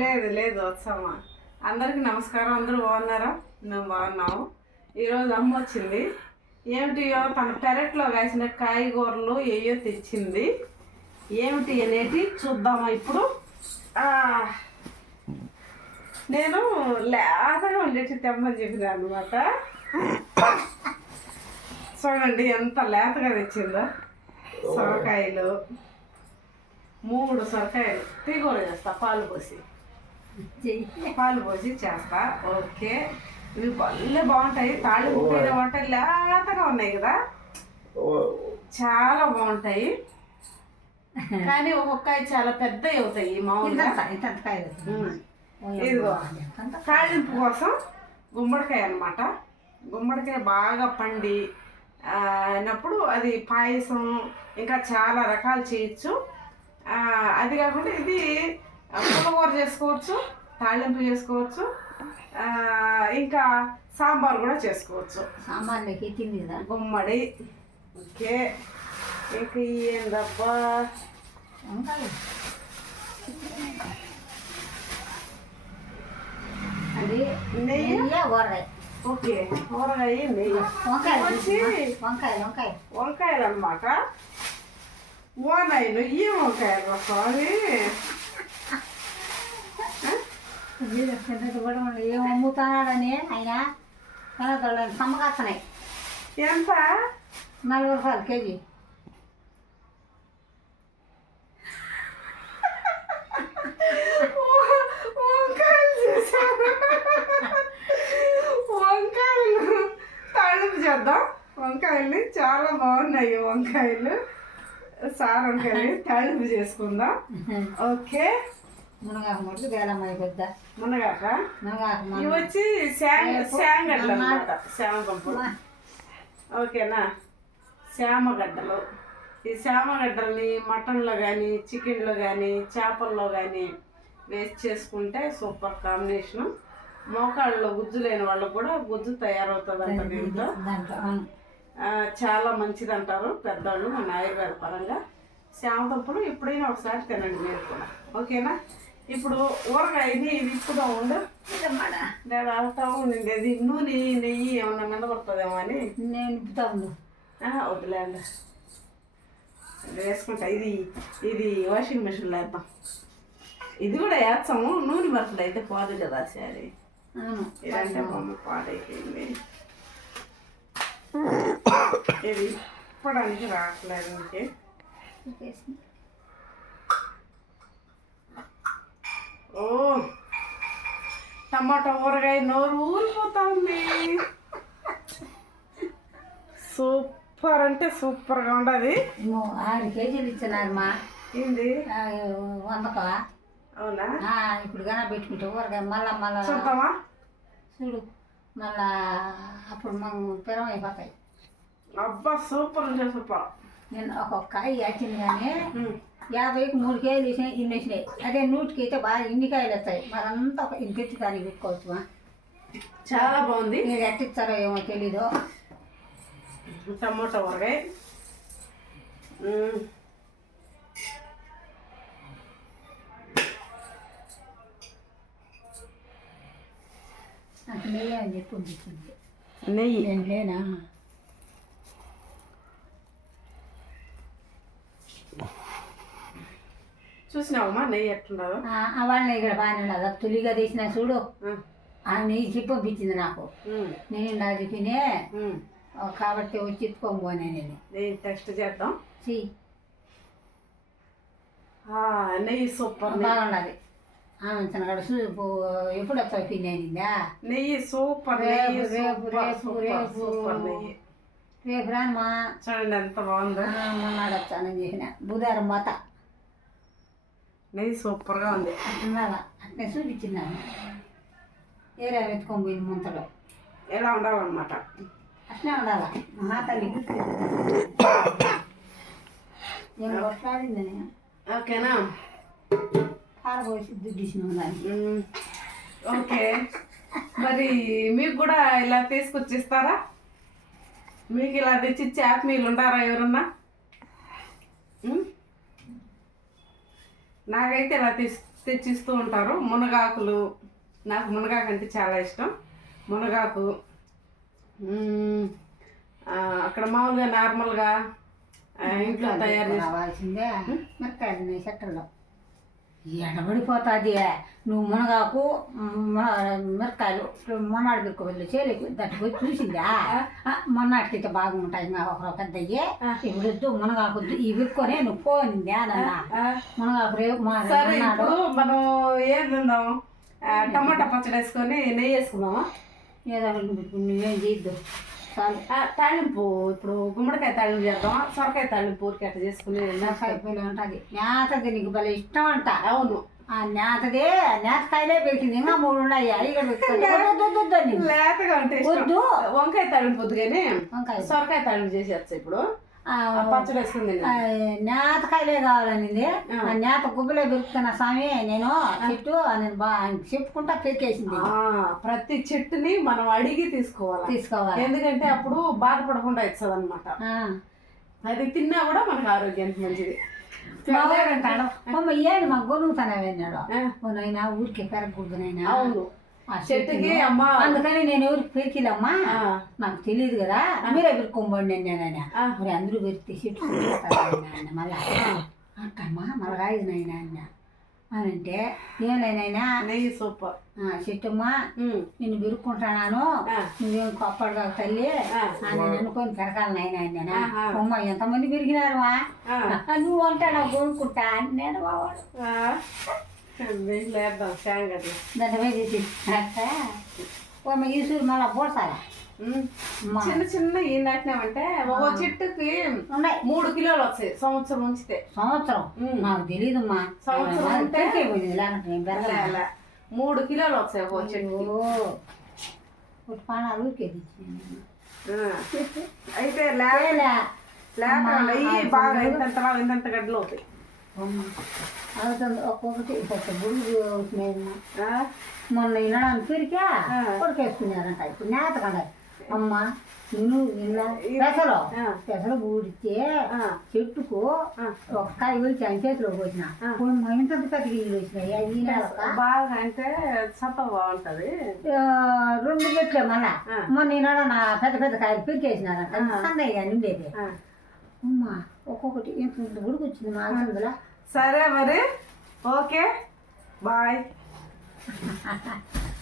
లేదు లేదు వస్తామా అందరికి నమస్కారం అందరూ బాగున్నారా? మేము బాగున్నాము. ఈరోజు అమ్మ వచ్చింది. ఏమిటియో తన పెరట్లో వేసిన కాయగూరలు ఏయో తెచ్చింది. ఏమిటి అనేటి చూద్దామా ఇప్పుడు? నేను లేతగా ఉండేటి తెమ్మని చెప్పిన అనమాట చూడండి ఎంత లేతగా తెచ్చిందో. సొరకాయలు. మూడు సొరకాయలు తీగూర చేస్తా పాలు పోసి పాలు పోసి చేస్తా ఓకే ఇవి భలే బాగుంటాయి తాళి ఉప్పిన వంట లేతగా ఉన్నాయి కదా చాలా బాగుంటాయి కానీ ఒక్కొక్క చాలా పెద్దవి అవుతాయి మామూలుగా ఇదిగో తాళింపు కోసం గుమ్మడికాయ అన్నమాట గుమ్మడికాయ బాగా పండి అయినప్పుడు అది పాయసం ఇంకా చాలా రకాలు చేయొచ్చు అది కాకుండా ఇది పుల్లకూర చేసుకోవచ్చు తాళింపు చేసుకోవచ్చు ఇంకా సాంబార్ కూడా చేసుకోవచ్చు. సామాన్లకి తింది కదా? గుమ్మడి. ఓకే. ఇంక ఏందబ్బా? అది నెయ్యి? ఊరగాయ ఓకే. కూరగాయ నెయ్యి. వంకాయ వంకాయ వంకాయలు అనమాట ఓనాయలు ఈ వంకాయలు స్వామి కూడా ఉండదు. ఏం అమ్ముతున్నాడని ఆయన కనకళ్ళని సమ్మకాస్తున్నాయి ఎంత నలభై రూపాయలు కేజీ వంకాయలు వంకాయలు తాళింపు చేద్దాం వంకాయల్ని చాలా బాగున్నాయి వంకాయలు సార్ వంకాయలు తాళింపు చేసుకుందాం ఓకే. మునగాకు మటుకు వేలమ్మాయి పెద్ద. మునగాక? మునగాకు ఇవి వచ్చి శాంగ శాంగడ్డలు ఓకేనా? శామగడ్డలు. ఈ శామగడ్డల్ని మటన్లో కానీ చికెన్లో కానీ చేపల్లో కానీ వేస్ట్ చేసుకుంటే సూపర్ కాంబినేషను. మోకాళ్ళలో గుజ్జు లేని వాళ్ళకు కూడా గుజ్జు తయారవుతుంది. అంట దీంట్లో చాలా మంచిది అంటారు పెద్దవాళ్ళు మన ఆయుర్వేద పరంగా. శామదుంపలు ఎప్పుడైనా ఒకసారి తినండి మీరు కూడా. ఓకేనా? ఇప్పుడు ఊరగాయ ఇది ఇప్పుడు ఉండు. నేను అవుతా ఉండింది అది నూనె నెయ్యి ఏమన్నా మీద పడుతుందేమో అని. నేను నింపుతా ఉండు. ఇది వేసుకుంటా. ఇది ఇది వాషింగ్ మిషన్లో వేద్దాం. ఇది కూడా వేస్తాము. నూనె మరకలు అయితే పోదు కదా సారీ ఇదంటే బొమ్మ పాడైపోయింది. ఇది ఇప్పడానికి రావట్లేదు ఇంకే. ఓ టమాటా ఊరగాయ నోరు ఊరిపోతా ఉంది సూపర్ అంటే సూపర్గా ఉండదు. ఆరు కేజీలు ఇచ్చినారు మా ఏంది? ఆ, వందకా? అవునా? ఇప్పుడు కన్నా పెట్టుకుంటే ఊరగాయ మళ్ళా మళ్ళా చూడు మళ్ళా అప్పుడు మనం పిరం అయిపోతాయి అబ్బా సూపర్ అంటే సూపర్ నేను ఒక్కొక్క కాయ వచ్చింది కానీ. యాభైకి మూడు కేజీలు వేసినాయి ఇన్ని వేసినాయి. అదే నూటికి అయితే బాగా ఇన్ని కాయలు వస్తాయి. మరంతా ఒక ఇన్ని పెట్టి కానీ పెట్టుకోవచ్చు మా. చాలా బాగుంది. మీరు ఎట్టిస్తారో ఏమో తెలీదు. టమాటా ఊరగాయ నెయ్యి అని చెప్పి నెయ్యి? నేను లేనా? చూసినావమ్మా నెయ్యి ఎట్లుండదు? వాళ్ళ నెయ్యి కూడా బాగానే ఉండదు తొలిగా తీసిన చూడు. ఆ. నెయ్యి చెప్పి పంపించింది నాకు. నేను నా చెప్పినే ఉమ్. కాబట్టి వచ్చి ఎత్తుకోబోనే నేను. నెయ్యి టెస్ట్ చేద్దాం. ఆ, నెయ్యి సూపర్. బాగున్నది ఆమె కాడ చూ ఎప్పుడు వస్తావు పిన్ని అనిందా నెయ్యి సూపర్ రేపు, రేపు, సూపర్ రేపు, సూపర్ రేపు. రేపు రానమ్మా చూడండి ఎంత బాగుందో. మొన్నాడు వచ్చానని చెప్పిన బుధారం పోత నెయ్యి సూపర్గా ఉంది. అట్లా అట్నే చూపించినాను ఏరా ఎత్తుకొని పోయింది ముంతలో? ఎలా ఉండాలన్నమాట? అట్నే ఉండాల? మా తల్లి నేను. కొట్లాడిందని ఓకేనా పారబోసి దుడ్డిసిన దాన్ని. ఓకే. మరి మీకు కూడా ఇలా తీసుకొచ్చి ఇస్తారా? మీకు ఇలా తెచ్చి ఇచ్చే ఆత్మీయులు ఉంటారా ఎవరన్నా? నాకైతే ఇలా తీసు తెచ్చిస్తూ ఉంటారు. మునగాకులు. నాకు మునగాకు అంటే చాలా ఇష్టం. మునగాకు అక్కడ మామూలుగా నార్మల్గా ఇంట్లో తయారు చేసి రావాల్సిందే. మిరకాయలు చెట్టల్లో ఎడబడిపోతుంది. నువ్వు మునగాకు మిరకాయలు మొన్నాడు పెట్టుకో వెళ్ళి చేయలేకు. దాంట్లో పోయి చూసిందా? మొన్నాటికి బాగుంటాయి. ఇంకా ఒక పెద్దయ్యే ఇప్పుడు మునగాకు వద్దు ఇవి పెట్టుకొని నువ్వు పోనిందా నాన్న? ఆ, మునగాకు రేపు మనం ఏం తిందాం? టమాటా పచ్చడి వేసుకొని నెయ్యి వేసుకుందామా? ఏదో నువ్వేం చేయొద్దు. తాళింపు ఇప్పుడు గుమ్మడికాయ తాళింపు చేద్దాం సొరకాయ తాళింపు ఊరికి అట్లా చేసుకుని ఉంటుంది నేతది నీకు భలే ఇష్టం అంట. అవును. ఆ నేతదే నేతకాయలే పెట్టింది. ఇంకా మూడు ఉన్నాయి. లేతగా ఉంటే ఇష్టం. వద్దు. వంకాయ తాళింపు వద్దు కానీ వంకాయ. సొరకాయ తాళింపు చేసేయచ్చు ఇప్పుడు? నేతకాయలే కావాలనింది. ఆ. నేత గుబ్బలే పెరుగుతున్న స్వామి నేను చెట్టు అని బాగా చెప్పుకుంటా పెరికేసింది ప్రతి చెట్టుని మనం అడిగి తీసుకోవాలి. తీసుకోవాలి. ఎందుకంటే అప్పుడు బాధపడకుండా ఇస్తుంది అనమాట. అది తిన్నా కూడా మనకు ఆరోగ్యానికి మంచిది. అంటాడు ఏది మా గొనుగుతానవి అన్నాడు. ఆ, ఓ నాయనా ఊరికే పెరగకూడదు నాయనా. అవును. చెట్టుకి. అమ్మ అందుకని నేను ఎవరికి పెరికిలమ్మా ఆ, నాకు తెలియదు కదా. మీరే పెరుక్కోండి నేను. మరి అందరూ పెరిగితే చెట్టు మళ్ళా అంటమ్మా మళ్ళా ఇది నాయన అన్న. అని అంటే ఏమైనా నెయ్యి సూపర్ చెట్టమ్మా నేను పెరుక్కుంటున్నాను ఆ, నువ్వేం కొప్పడుగా తల్లి. అని నేను అనుకొని పెరగాలి నాయన అన్నానా. అమ్మ ఎంతమంది పెరిగినారువా ఆ, నువ్వు అంటే నాకు కొనుక్కుంటా అని నేను బావాడు ఆ. లేద్దాం శాంగడ్లు ఈసూరు మళ్ళా పోడతారా చిన్న చిన్న ఈ నాటినామంటే ఒక చెట్టుకి ఉన్నాయి మూడు కిలోలు వస్తాయి సంవత్సరం ఉంచితే సంవత్సరం నాకు తెలియదమ్మా సంవత్సరం అంటే? లే, మూడు కిలోలు వస్తాయి ఒక చెట్టు ఓ పానాలు ఊరికేది అయితే లేక లేక బాగా ఇంతంత ఇంతంత గడ్డలు అవుతాయి అవుతుంది ఒక్కొక్కటి ఒక్కొక్క బుడుగు అవుతున్నాయమ్మా మొన్న వినడానికి పెరికా ఆ. కొడుకేసుకున్నారంట. ఇప్పుడు నేత కదా అమ్మ నేను ఇలా పెసలు. పెసలు ఊడితే ఆ, చెట్టుకు ఆ. ఒక కాయ వచ్చి ఆయన చేతిలో పోసిన. ఇప్పుడు మా ఇంత పెద్ద గిన్నెలు వచ్చినాయి అది బాగా అంటే సత్వ బాగుంటది. రెండు చెట్లే మళ్ళా. మొన్న ఈనాడు నా పెద్ద పెద్ద కాయలు పెరికేసినారంట. సందయ్య ఆ. అమ్మ ఒక్కొక్కటి ఇంత ఉడుకు వచ్చింది మా సరే మరి. ఓకే. బాయ్.